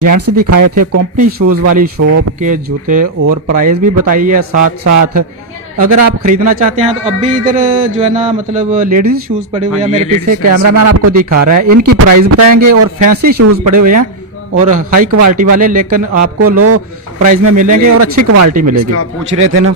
Gents दिखाए थे company shoes वाली शॉप के जूते और प्राइस भी बताई है साथ साथ। अगर आप खरीदना चाहते हैं तो अब भी इधर जो है ना मतलब लेडीज शूज़ पड़े हुए हैं। मेरे पीछे कैमरामैन आपको दिखा रहा है, इनकी प्राइस बताएंगे। और फैंसी शूज़ पड़े हुए हैं और हाई क्वालिटी वाले, लेकिन आपको लो प्राइस में मिलेंगे और अच्छी क्वालिटी मिलेगी। आप पूछ रहे थे ना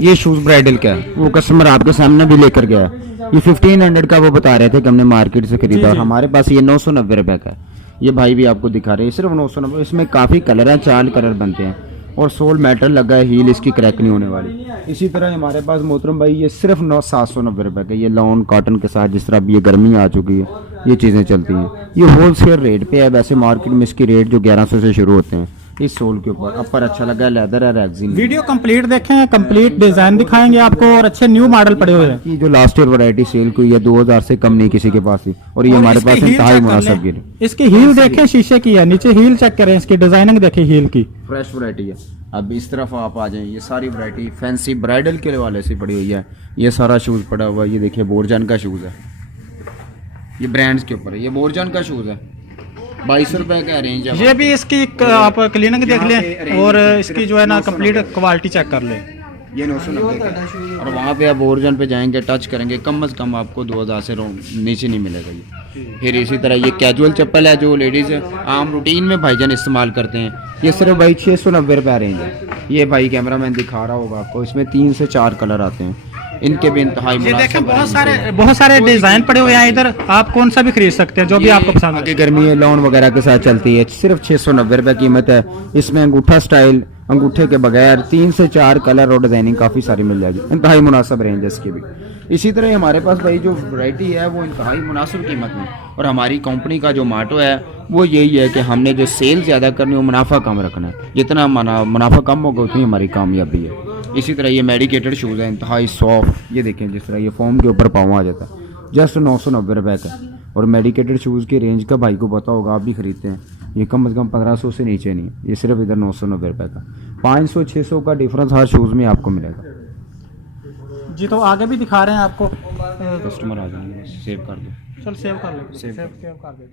ये शूज़ ब्राइडल का है, वो कस्टमर आपके सामने भी लेकर गया है। ये 1500 का वो बता रहे थे कि हमने मार्केट से खरीदा, और हमारे पास ये 990 रुपए का है। ये भाई भी आपको दिखा रहे हैं, सिर्फ 990। इसमें काफ़ी कलर है, 4 कलर बनते हैं और सोल मेटल लगा है, हील इसकी क्रैक नहीं होने वाली। इसी तरह हमारे पास मोहतरम भाई ये सिर्फ 790 रुपए का, ये लॉन कॉटन के साथ, जिस तरह अब ये गर्मी आ चुकी है ये चीज़ें चलती हैं। ये होल सेल रेट पे है, वैसे मार्केट में इसकी रेट जो 1100 से शुरू होते हैं। इस सोल के ऊपर अपर अच्छा लगा है, लेदर है, रैक्सिन। वीडियो कंप्लीट देखें, कंप्लीट डिजाइन दिखाएंगे आपको और अच्छे न्यू मॉडल पड़े हुए हैं। ये जो लास्ट ईयर वैरायटी सेल की है 2000 से कम नहीं किसी के पास थी, और ये हमारे पास इंतहाई मुनासिब गिर। इसकी हील देखें, शीशे की है, नीचे हील चेक करें, इसकी डिजाइनिंग देखें हील की, फ्रेश वैरायटी है। अब इस तरफ आप आ जाएं, ये सारी वैरायटी फैंसी ब्राइडल के वाले से पड़ी हुई है। ये सारा शूज़ पड़ा हुआ है, ये देखिए बोरजान का शूज़ है, ये ब्रांड्स के ऊपर है। ये बोरजान का शूज़ है, 2200 रुपए का रेंज है। ये भी इसकी आप क्लीनिंग देख लें और इसकी जो है ना कंप्लीट क्वालिटी चेक कर लें। ये 990 का, और वहाँ पे आप ओरिजिन पे जाएंगे, टच करेंगे, कम से कम आपको 2000 से नीचे नहीं मिलेगा ये। फिर इसी तरह ये कैजुअल चप्पल है जो लेडीज़ आम रूटीन में भाईजान इस्तेमाल करते हैं। ये सिर्फ भाई 690 रुपये रेंज है। ये भाई कैमरामैन दिखा रहा होगा आपको, इसमें 3 से 4 कलर आते हैं, इनके भी इंतहाई। ये देखें बहुत सारे डिजाइन पड़े हुए हैं इधर, आप कौन सा भी खरीद सकते हैं जो भी आपको पसंद है। गर्मी है, लॉन वगैरह के साथ चलती है, सिर्फ 690 रुपये कीमत है। इसमें अंगूठा स्टाइल, अंगूठे के बगैर 3 से 4 कलर और डिजाइनिंग काफ़ी सारी मिल जाएगी। इंतहाई मुनासिब रेंज है इसकी भी। इसी तरह हमारे पास भाई जो वैरायटी है वो इंतहाई मुनासिब कीमत में, और हमारी कंपनी का जो माटो है वो यही है कि हमने जो सेल ज़्यादा करनी है मुनाफा कम रखना है। जितना मुनाफा कम होगा उतनी हमारी कामयाबी है। इसी तरह ये मेडिकेटेड शूज़ है, इंतहाई सॉफ्ट। ये देखें जिस तरह ये फोम के ऊपर पाँव आ जाता है, जस्ट 990 रुपये का। और मेडिकेटेड शूज़ की रेंज का भाई को पता होगा, आप भी खरीदते हैं, ये कम से कम 1500 से नीचे नहीं, ये सिर्फ इधर 990 रुपये का। 500-600 का डिफरेंस हर शूज़ में आपको मिलेगा जी। तो आगे भी दिखा रहे हैं आपको, कस्टमर आ जाएंगे, सेव कर दो। चल सेव कर ले, सेव कर दे।